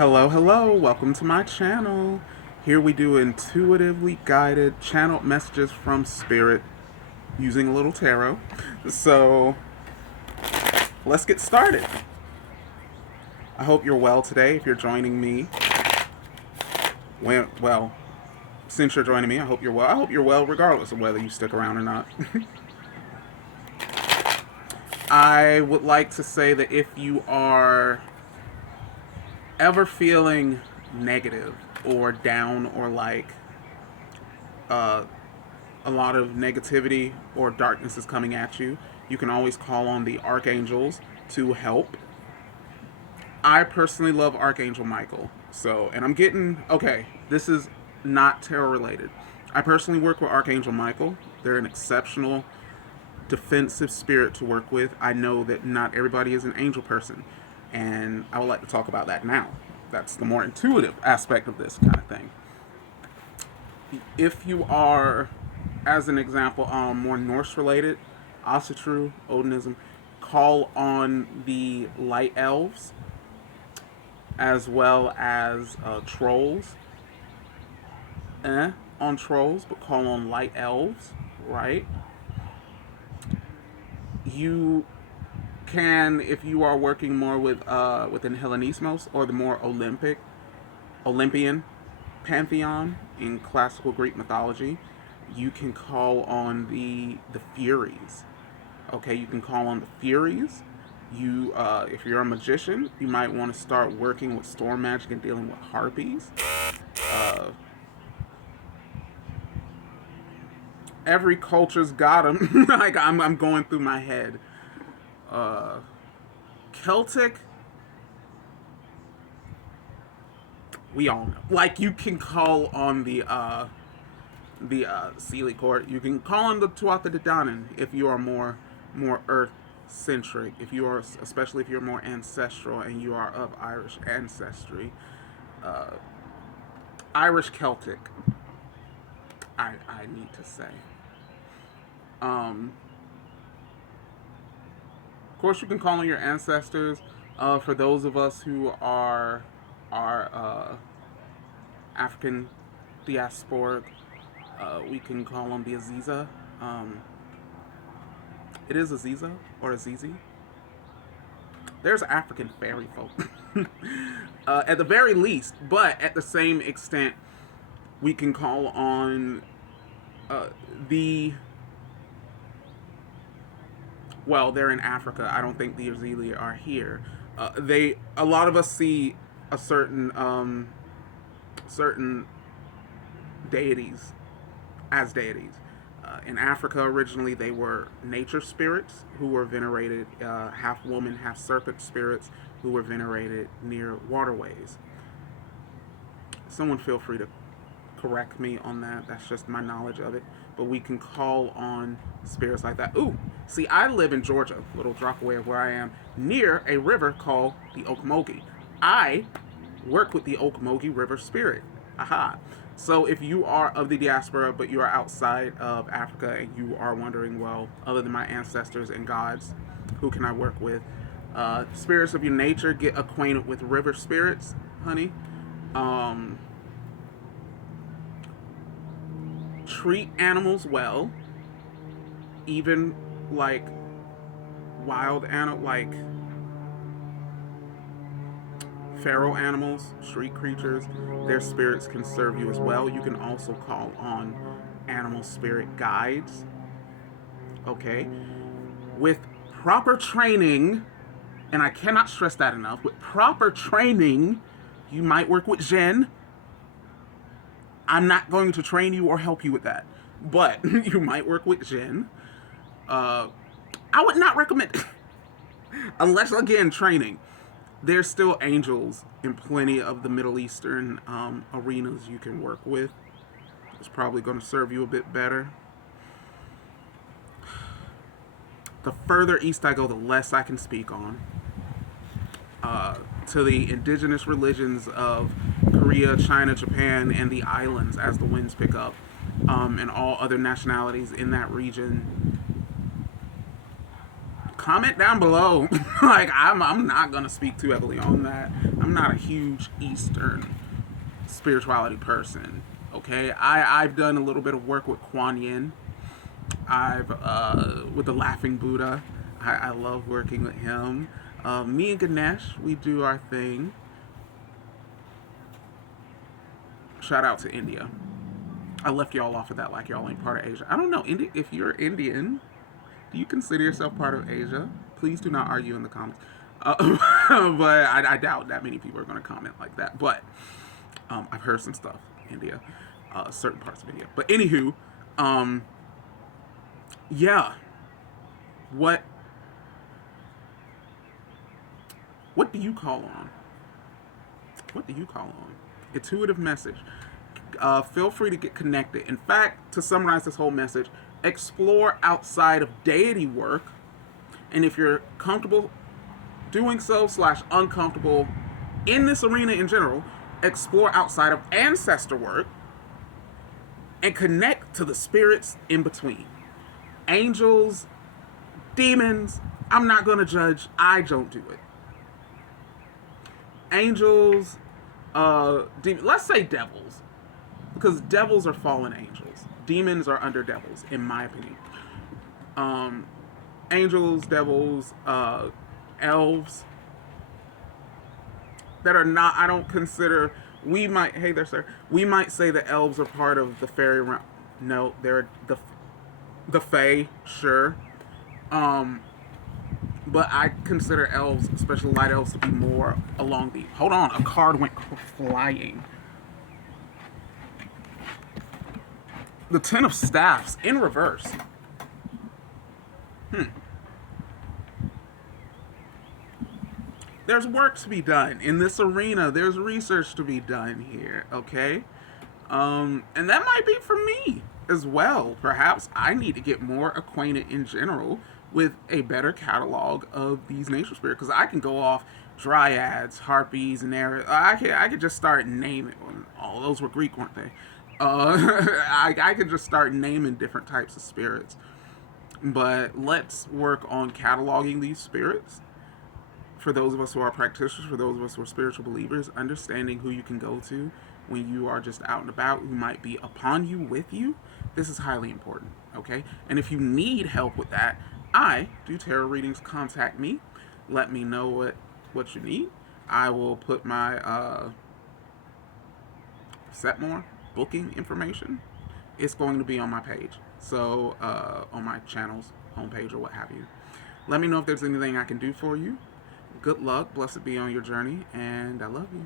Hello, welcome to my channel. Here we do intuitively guided channeled messages from spirit using a little tarot. So let's get started. I hope you're well today. If you're joining me, well, since you're joining me, I hope you're well. I hope you're well regardless of whether you stick around or not. I would like to say that if you are ever feeling negative or down or like uh, a lot of negativity or darkness is coming at you, you can always call on the archangels to help. I personally love Archangel Michael. So, and I'm getting, okay, this is not tarot related. I personally work with Archangel Michael. They're an exceptional defensive spirit to work with. I know that not everybody is an angel person, and I would like to talk about that now. That's the more intuitive aspect of this kind of thing. If you are, as an example, more Norse related, Asatru, Odinism, call on the light elves as well as trolls. On trolls, but call on light elves, right? You can, if you are working more within Hellenismos or the more Olympian pantheon in classical Greek mythology, you can call on the Furies. Okay, you can call on the Furies. You, if you're a magician, you might want to start working with storm magic and dealing with harpies. Uh, every culture's got them. Like I'm going through my head. Uh, Celtic, we all know. Like you can call on the Sealy Court. You can call on the Tuatha De Danann if you are more Earth centric. If you are, especially if you're more ancestral and you are of Irish ancestry, uh, Irish Celtic. I need to say. Um, of course, you can call on your ancestors. For those of us who are African diasporic, we can call on the Aziza. Um, it is Aziza or Azizi. There's African fairy folk, at the very least. But at the same extent, we can call on uh, the well, they're in Africa. I don't think the Azili are here. A lot of us see a certain deities as deities. In Africa, originally, they were nature spirits who were venerated, half woman, half serpent spirits who were venerated near waterways. Someone feel free to correct me on that. That's just my knowledge of it. But we can call on spirits like that. Ooh, see, I live in Georgia, a little drop away of where I am, near a river called the Ocmulgee. I work with the Ocmulgee River Spirit. Aha. So if you are of the diaspora, but you are outside of Africa and you are wondering, well, other than my ancestors and gods, who can I work with? Spirits of your nature, get acquainted with river spirits, honey. Um, Treat animals well, even like wild animal, like feral animals, street creatures. Their spirits can serve you as well. You can also call on animal spirit guides. Okay, with proper training, and I cannot stress that enough. With proper training, you might work with Jinn. I'm not going to train you or help you with that, but you might work with Jinn. Uh, I would not recommend, unless again training. There's still angels in plenty of the Middle Eastern arenas you can work with. It's probably going to serve you a bit better. The further east I go, the less I can speak on. To the indigenous religions of Korea, China, Japan, and the islands as the winds pick up, and all other nationalities in that region. Comment down below. Like I'm not gonna speak too heavily on that. I'm I'm not a huge Eastern spirituality person. Okay, I've done a little bit of work with Kuan Yin. I've with the Laughing Buddha. I love working with him. Me and Ganesh, we do our thing. Shout out to India. I left y'all off of that like y'all ain't part of Asia. I don't know. If you're Indian, do you consider yourself part of Asia? Please do not argue in the comments. But I doubt that many people are going to comment like that. But I've heard some stuff. India, certain parts of India. But anywho, um, yeah. What what do you call on? What do you call on? Intuitive message. Feel free to get connected. In fact, to summarize this whole message, explore outside of deity work. And if you're comfortable doing so slash uncomfortable in this arena in general, explore outside of ancestor work and connect to the spirits in between. Angels, demons, I'm not going to judge. I don't do it. Angels, let's say devils, because devils are fallen angels. Demons are under devils, in my opinion. Um, Angels, devils, elves that are not. I don't consider. We might. Hey there, sir. We might say the elves are part of the fairy realm. No, they're the fae. Sure. Um, but I consider elves, especially light elves, to be more along the. Hold on, a card went flying. The Ten of Staffs in reverse. There's work to be done in this arena. There's research to be done here. Okay, and that might be for me as well. Perhaps I need to get more acquainted in general with a better catalog of these nature spirits because I can go off dryads, harpies, and I could just start naming. All those were Greek, weren't they? I could just start naming different types of spirits. But let's work on cataloging these spirits for those of us who are practitioners, for those of us who are spiritual believers, understanding who you can go to when you are just out and about, who might be upon you, with you. This is highly important, okay? And if you need help with that, I do tarot readings. Contact me. Let me know what you need. I will put my Setmore booking information. It's going to be on my page. So, on my channel's homepage or what have you. Let me know if there's anything I can do for you. Good luck. Blessed be on your journey. And I love you.